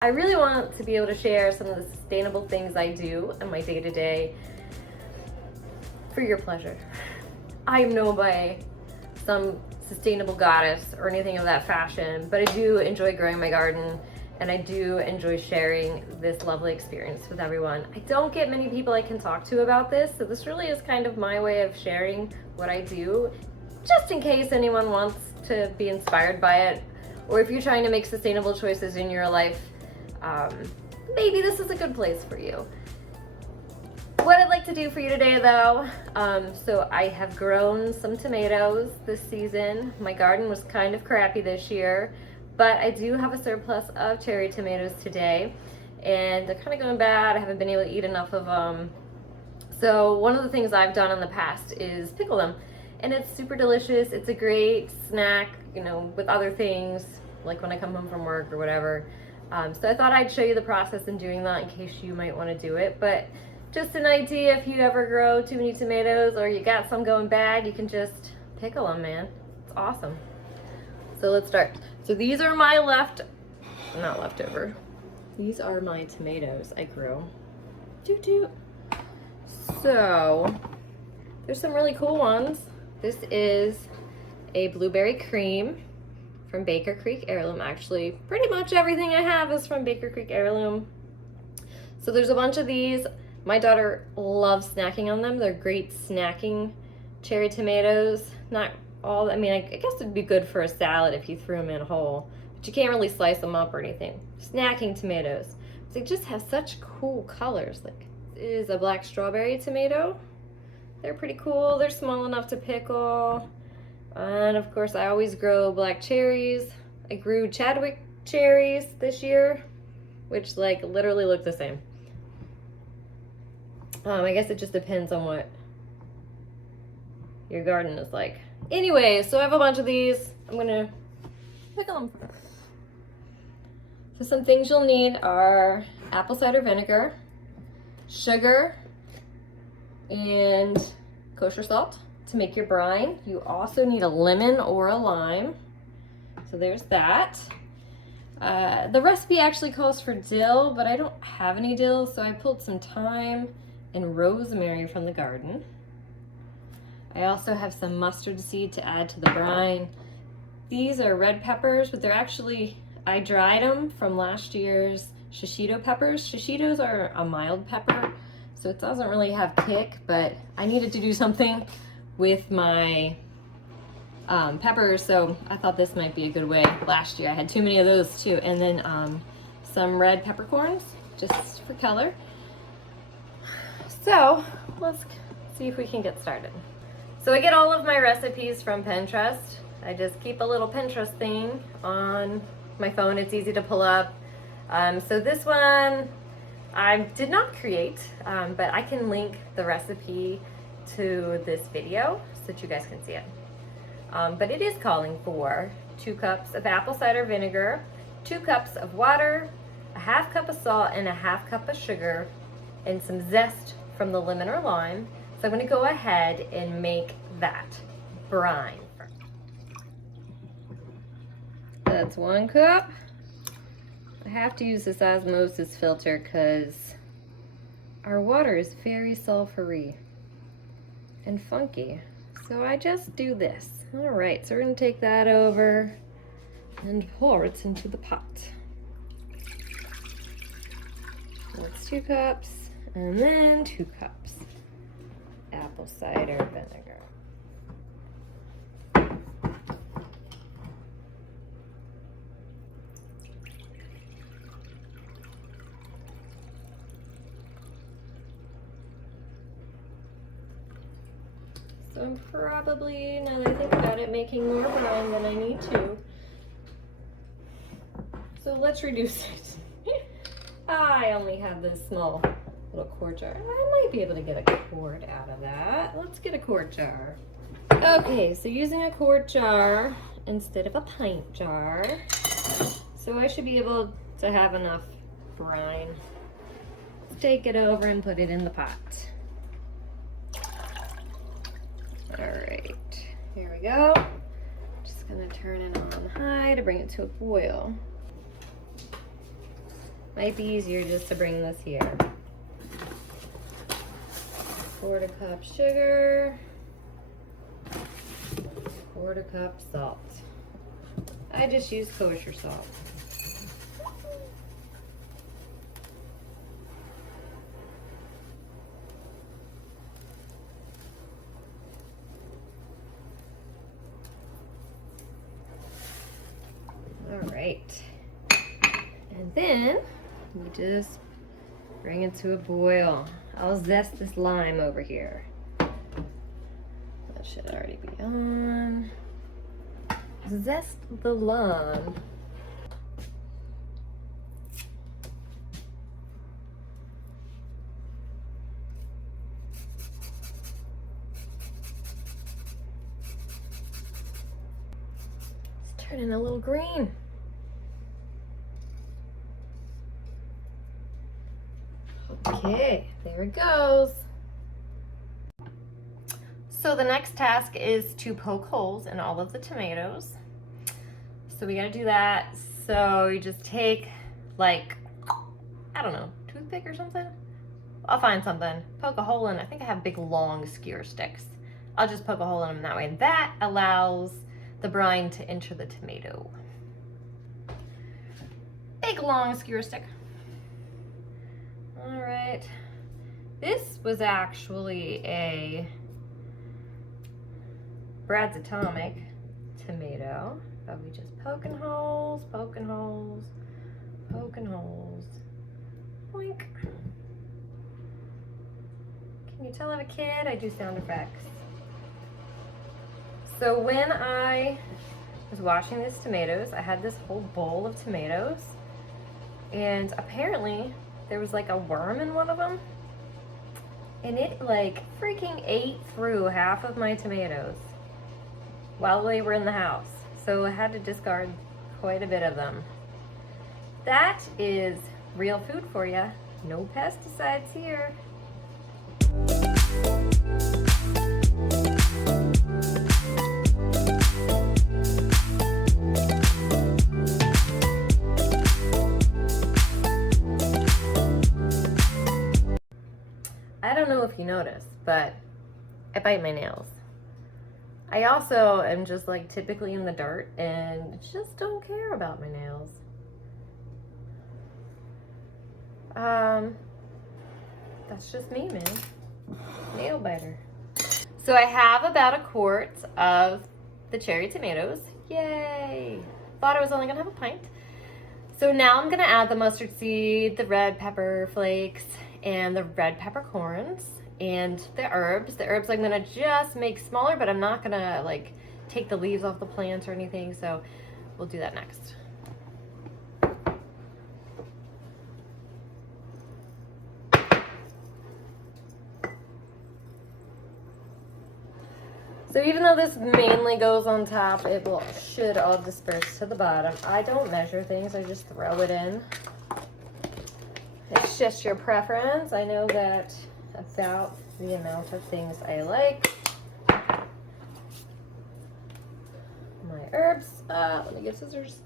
I really want to be able to share some of the sustainable things I do in my day-to-day for your pleasure. I am no by some sustainable goddess or anything of that fashion, but I do enjoy growing my garden and I do enjoy sharing this lovely experience with everyone. I don't get many people I can talk to about this, so this really is kind of my way of sharing what I do, just in case anyone wants to be inspired by it, or if you're trying to make sustainable choices in your life, maybe this is a good place for you. What I'd like to do for you today though, so I have grown some tomatoes this season. My garden was kind of crappy this year, but I do have a surplus of cherry tomatoes today, and they're kind of going bad. I haven't been able to eat enough of them. So one of the things I've done in the past is pickle them, and it's super delicious. It's a great snack, you know, with other things, like when I come home from work or whatever. So I thought I'd show you the process in doing that in case you might want to do it. But just an idea, if you ever grow too many tomatoes or you got some going bad, you can just pickle them, man. It's awesome. So let's start. So these are my not leftover. These are my tomatoes I grew. So there's some really cool ones. This is a blueberry cream from Baker Creek Heirloom. Actually, pretty much everything I have is from Baker Creek Heirloom. So there's a bunch of these. My daughter loves snacking on them. They're great snacking cherry tomatoes. Not all, I mean, I guess it'd be good for a salad if you threw them in whole, but you can't really slice them up or anything. Snacking tomatoes. They just have such cool colors. Like, this is a black strawberry tomato. They're pretty cool. They're small enough to pickle. And of course, I always grow black cherries. I grew Chadwick cherries this year, which like literally look the same. I guess it just depends on what your garden is like. Anyway, so I have a bunch of these. I'm gonna pickle them. So some things you'll need are apple cider vinegar, sugar, and kosher salt to make your brine. You also need a lemon or a lime. So there's that. The recipe actually calls for dill, but I don't have any dill, so I pulled some thyme and rosemary from the garden. I also have some mustard seed to add to the brine. These are red peppers, but they're actually, I dried them from last year's shishito peppers. Shishitos are a mild pepper, so it doesn't really have kick, but I needed to do something with my peppers, so I thought this might be a good way. Last year I had too many of those too. And then some red peppercorns, just for color. So let's see if we can get started. So I get all of my recipes from Pinterest. I just keep a little Pinterest thing on my phone. It's easy to pull up. So this one I did not create, but I can link the recipe to this video so that you guys can see it. But it is calling for 2 cups of apple cider vinegar, 2 cups of water, a ½ cup of salt, and a ½ cup of sugar, and some zest from the lemon or lime. So I'm going to go ahead and make that brine. That's 1 cup. I have to use this osmosis filter because our water is very sulfury and funky. So I just do this. All right, so we're gonna take that over and pour it into the pot. That's 2 cups, and then 2 cups apple cider vinegar. So I'm probably, now that I think about it, making more brine than I need to. So let's reduce it. I only have this small little quart jar. I might be able to get a quart out of that. Let's get a quart jar. Okay, so using a quart jar instead of a pint jar. So I should be able to have enough brine. Let's take it over and put it in the pot. All right, here we go. Just gonna turn it on high to bring it to a boil. Might be easier just to bring this here. 1/4 cup sugar, 1/4 cup salt. I just use kosher salt. All right. And then we just bring it to a boil. I'll zest this lime over here. That should already be on. Zest the lime. It's turning a little green. Okay, there it goes. So the next task is to poke holes in all of the tomatoes. So we gotta do that. So you just take, like, I don't know, toothpick or something? I'll find something, poke a hole in. I think I have big long skewer sticks. I'll just poke a hole in them that way. That allows the brine to enter the tomato. Big long skewer stick. All right, this was actually a Brad's Atomic tomato, but we just poking holes, poking holes, poking holes, boink. Can you tell I'm a kid? I do sound effects. So when I was washing these tomatoes, I had this whole bowl of tomatoes, and apparently there was like a worm in one of them, and it like freaking ate through half of my tomatoes while they were in the house. So I had to discard quite a bit of them. That is real food for you. No pesticides here. I don't know if you noticed, but I bite my nails. I also am just like typically in the dirt and just don't care about my nails. That's just me, man. Nail biter. So I have about a quart of the cherry tomatoes. Yay! Thought I was only gonna have a pint. So now I'm gonna add the mustard seed, the red pepper flakes, and the red peppercorns, and the herbs. The herbs I'm gonna just make smaller, but I'm not gonna like take the leaves off the plant or anything, so we'll do that next. So even though this mainly goes on top, it should all disperse to the bottom. I don't measure things, I just throw it in. It's just your preference. I know that about the amount of things I like. My herbs, let me get scissors.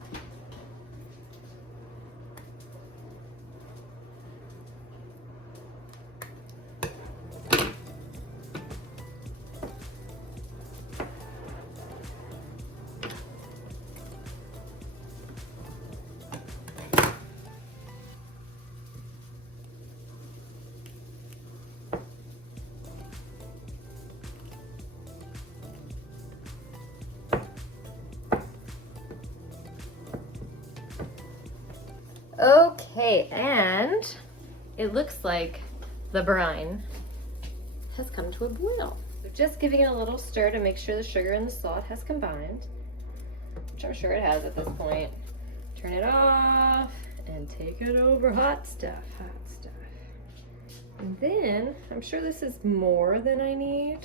Okay, and it looks like the brine has come to a boil. So just giving it a little stir to make sure the sugar and the salt has combined, which I'm sure it has at this point. Turn it off and take it over. Hot stuff, hot stuff. And then, I'm sure this is more than I need.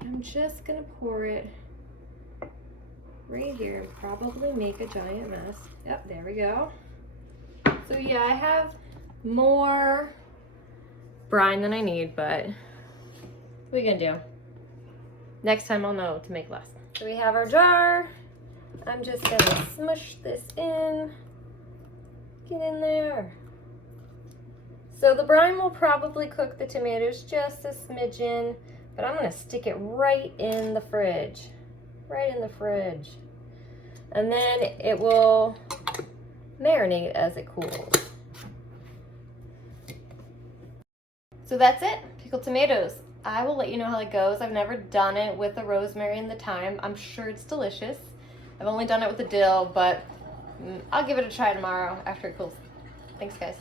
I'm just gonna pour it right here and probably make a giant mess. Yep, there we go. So yeah, I have more brine than I need, but what are we gonna do? Next time I'll know to make less. So we have our jar. I'm just gonna smush this in. Get in there. So the brine will probably cook the tomatoes just a smidgen, but I'm gonna stick it right in the fridge. Right in the fridge. And then it will marinate as it cools. So that's it, pickled tomatoes. I will let you know how it goes. I've never done it with the rosemary and the thyme. I'm sure it's delicious. I've only done it with the dill, but I'll give it a try tomorrow after it cools. Thanks, guys.